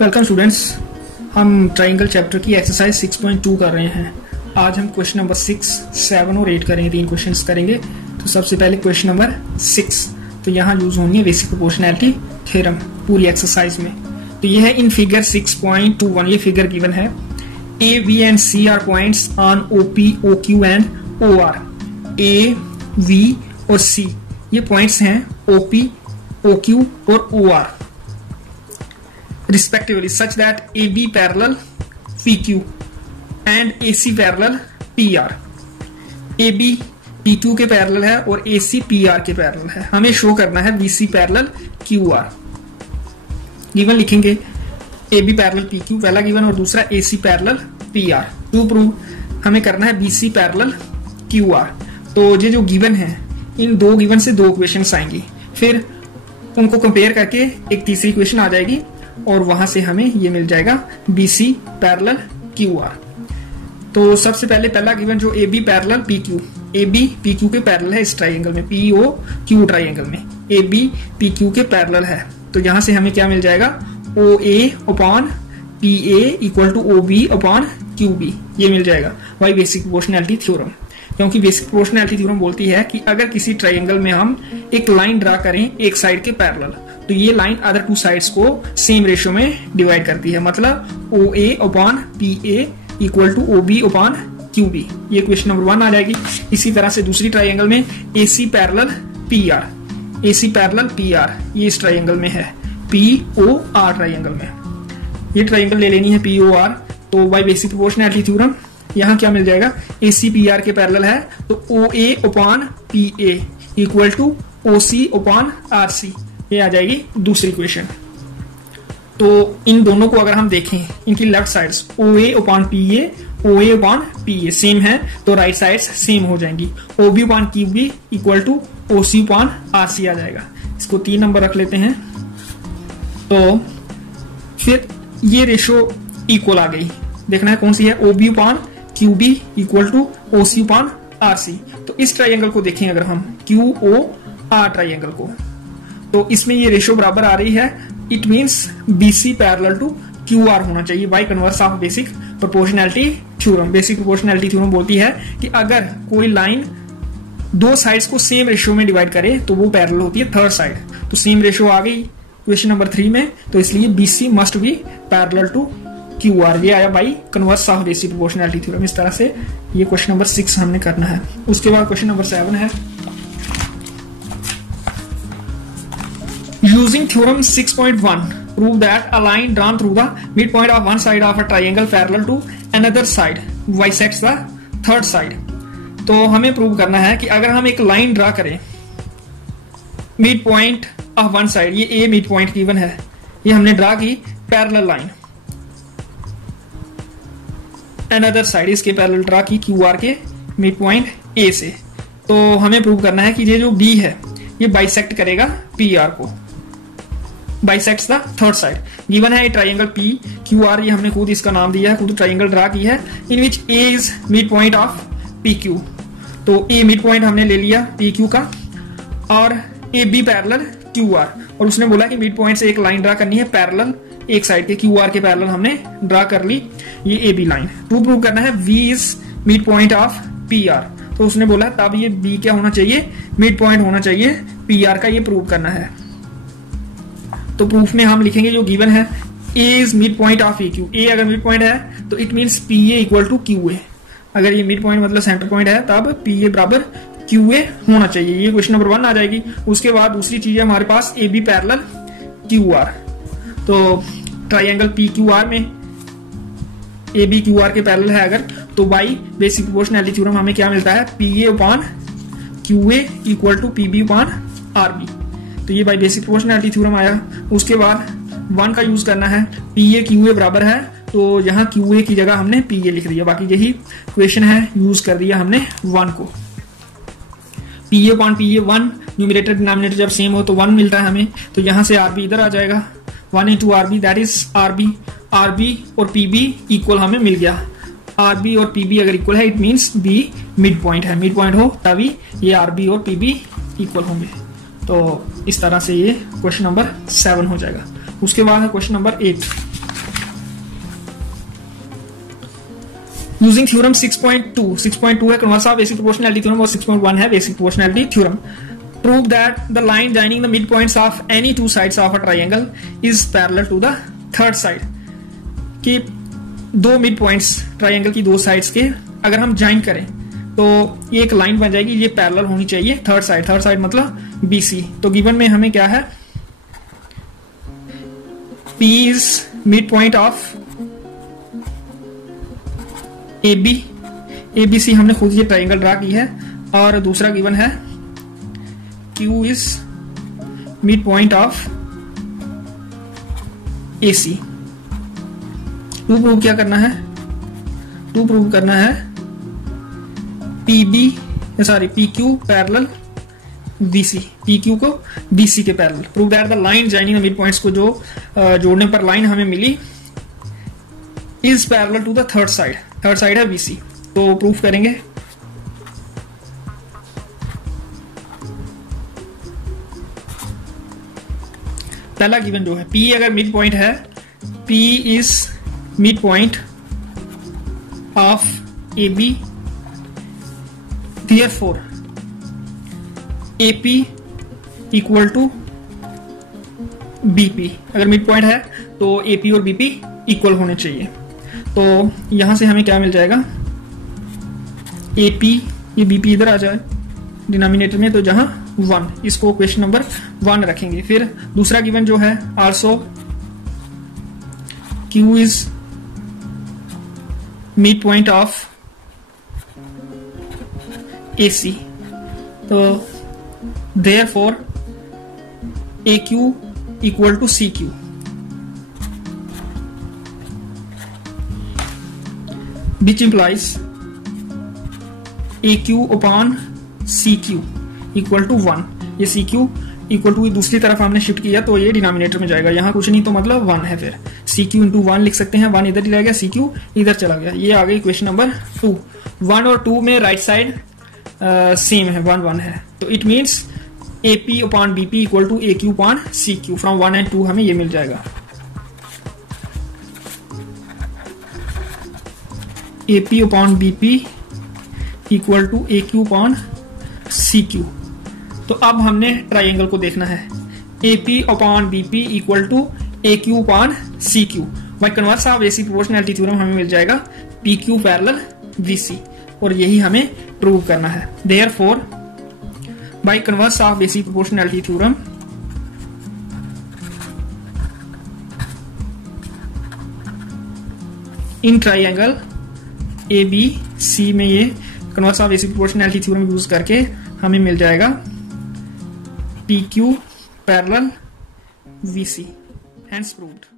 Welcome students, हम triangle chapter की exercise 6.2 कर रहे हैं। आज हम क्वेश्चन नंबर 6, 7 और 8 करेंगे, 3 क्वेश्चंस करेंगे। तो सबसे पहले क्वेश्चन नंबर 6, तो यहाँ यूज होंगे बेसिक प्रोपोर्शनैलिटी थ्योरम पूरी एक्सरसाइज में। तो ये है इन फिगर 6.21, ये फिगर गिवन है। A, B and C are points on O P, O Q and O R. A, B और सी ये पॉइंट्स हैं ओ पी, ओ क्यू और O R respectively, such that AB parallel PQ and AC parallel PR। AB PQ के parallel है और AC PR के parallel है। हमें शो करना है BC पैरेलल QR। गिवन लिखेंगे AB पैरेलल PQ पहला गिवन और दूसरा AC parallel PR। To prove हमें करना है BC पैरेलल QR। तो ये जो गिवन है, इन दो गिवन से दो इक्वेशंस आएंगी, फिर उनको कंपेयर करके एक तीसरी इक्वेशन आ जाएगी और वहां से हमें ये मिल जाएगा BC पैरेलल QR। तो सबसे पहले पहला गिवन जो AB parallel PQ, AB PQ के पैरेलल है इस ट्राइंगल में, POQ ट्राइंगल में AB PQ के पैरेलल है। तो यहां से हमें क्या मिल जाएगा, OA upon PA equal to OB upon QB, ये मिल जाएगा बाय बेसिक प्रोपोर्शनैलिटी थ्योरम। क्योंकि बेसिक प्रोपोर्शनैलिटी थ्योरम बोलती है कि अगर किसी ट्राइंगल में हम एक लाइन ड्रा करें एक साइड के पैरेलल, तो ये लाइन अदर टू साइड्स को सेम रेशियो में डिवाइड करती है। मतलब OA upon PA equal to OB upon QB, ये क्वेश्चन नंबर 1 आ जाएगी। इसी तरह से दूसरी ट्राइंगल में AC parallel PR, AC parallel PR ये इस ट्राइंगल में है, POR ट्राइंगल में। ये ट्राइंगल ले लेनी है POR। तो बाय बेसिक प्रोपोर्शनैलिटी थ्योरम यहाँ क्या मिल जाएगा, AC PR के पैरेलल है तो OA upon PA equal to OC upon RC, ये आ जाएगी दूसरी इक्वेशन। तो इन दोनों को अगर हम देखें, इनकी left sides OA upon PA, OA upon PA same है तो राइट साइड्स सेम हो जाएंगी। OB upon QB equal to OC upon RC आ जाएगा। इसको 3 नंबर रख लेते हैं। तो फिर ये रेशो इक्वल आ गई, देखना है कौन सी है, OB upon QB equal to OC upon RC। तो इस ट्राइंगल को देखें अगर हम QOR ट्राइंगल को, तो इसमें ये रेशियो बराबर आ रही है। It means BC parallel to QR होना चाहिए by converse of basic proportionality theorem. Basic proportionality theorem बोलती है कि अगर कोई लाइन दो साइड्स को सेम रेशियो में डिवाइड करे तो वो पैरेलल होती है थर्ड साइड। तो सेम रेशियो आ गई क्वेश्चन नंबर 3 में, तो इसलिए BC must be parallel to QR। ये आया by converse of basic proportionality theorem. इस तरह से ये क्वेश्चन नंबर 6 हमने करना है। उसके बाद क्वेश्चन नंबर 7 है, using theorem 6.1 prove that a line drawn through the midpoint of one side of a triangle parallel to another side bisects the third side। तो हमें प्रूव करना है कि अगर हम एक लाइन ड्रा करें mid point of one side, ये A मिड पॉइंट गिवन है, ये हमने ड्रा की पैरेलल लाइन, अनदर साइड इसके पैरेलल ड्रा की QR के मिड पॉइंट A से। तो हमें प्रूव करना है कि ये जो B है ये बाइसेक्ट करेगा PR को, bisects the third side. Given है ट्राइंगल PQR, ये हमने खुद इसका नाम दिया है, खुद ट्राइंगल ड्रा की है, इन विच A is mid point of PQ। तो A मिड पॉइंट हमने ले लिया PQ का और AB पैरेलल QR, और उसने बोला कि मिड पॉइंट से एक लाइन ड्रा करनी है पैरेलल एक साइड के QR के पैरेलल हमने ड्रा कर ली ये AB लाइन। टू प्रूव करना है V is mid point of PR, तो उसने बोला तब ये B क्या होना चाहिए, मिड पॉइंट होना चाहिए PR का, ये प्रूव करना है। तो प्रूफ में हम लिखेंगे जो गिवन है, A is mid point of PQ। A अगर मिड पॉइंट है तो it means PA equal to QA। अगर ये मिड पॉइंट मतलब सेंटर पॉइंट है तब PA बराबर QA होना चाहिए। ये क्वेश्चन नंबर 1 आ जाएगी। उसके बाद दूसरी चीज है हमारे पास AB पैरेलल QR। तो ट्राइंगल PQR में AB QR के पैरेलल है अगर, तो बाई बेसिक प्रोपोर्शनैलिटी थ्योरम हमें क्या मिलता है, PA upon QA equal to PB upon RB। तो ये बाई बेसिक प्रोपोर्शनैलिटी थ्योरम आया। उसके बाद 1 का यूज करना है, PA QA बराबर है, तो यहाँ QA की जगह हमने PA लिख दिया। बाकी यही क्वेश्चन है, यूज कर दिया हमने 1 को। PA upon PA 1, numerator denominator जब सेम हो तो 1 मिलता है हमें, तो यहाँ से RB इधर आ जाएगा, 1 into RB that is RB और PB इक्वल हमें मिल गया। RB और PB अगर इक्वल है it means B mid point है, मिड पॉइंट हो तभी ये RB और PB इक्वल होंगे। तो इस तरह से ये क्वेश्चन नंबर 7 हो जाएगा। उसके बाद है क्वेश्चन नंबर 8। यूजिंग थ्योरम 6.2 है converse of basic proportionality theorem और 6.1 है basic proportionality theorem. Prove that the line joining the mid points of any two sides of a triangle is parallel to the third side. कि दो mid points triangle की दो sides के अगर हम join करें तो ये एक लाइन बन जाएगी, ये पैरेलल होनी चाहिए थर्ड साइड मतलब BC। तो गिवन में हमें क्या है, P is mid point of AB, ABC हमने खुद ये ट्राइंगल ड्रा की है, और दूसरा गिवन है Q is mid point of AC। To prove क्या करना है, टू प्रूव करना है PQ पैरेलल BC, PQ को BC के पैरेलल। Prove that the line joining the mid points को जो जोड़ने पर लाइन हमें मिली is parallel to the third side है BC। तो प्रूफ करेंगे। पहला गिवन जो है P अगर मिड पॉइंट है, P is mid point of AB, therefore AP equal to BP। अगर मिड पॉइंट है तो AP और BP इक्वल होने चाहिए। तो यहां से हमें क्या मिल जाएगा, AP, ये BP इधर आ जाए डिनोमिनेटर में, तो जहां 1, इसको क्वेश्चन नंबर 1 रखेंगे। फिर दूसरा गिवन जो है also Q is mid point of AC, तो therefore AQ equal to CQ। which implies AQ upon CQ equal to 1। ये CQ इक्वल टू दूसरी तरफ हमने शिफ्ट किया तो ये डिनोमिनेटर में जाएगा, यहां कुछ नहीं तो मतलब 1 है। फिर CQ इंटू 1 लिख सकते हैं, 1 इधर ही रह गया, CQ इधर चला गया। ये आ गई क्वेश्चन नंबर 2। 1 और 2 में राइट साइड सेम है, 1 है, तो it means AP upon BP equal to AQ upon CQ। From 1 and 2 हमें ये मिल जाएगा। AP upon BP equal to AQ upon CQ। तो अब हमने ट्राइंगल को देखना है, AP upon BP equal to AQ upon CQ। By converse of basic proportionality theorem हमें मिल जाएगा PQ पैरेलल BC, और यही हमें प्रूव करना है। Therefore by converse of basic proportionality theorem in triangle ABC में ये converse of basic proportionality theorem use करके हमें मिल जाएगा PQ parallel BC। Hence proved.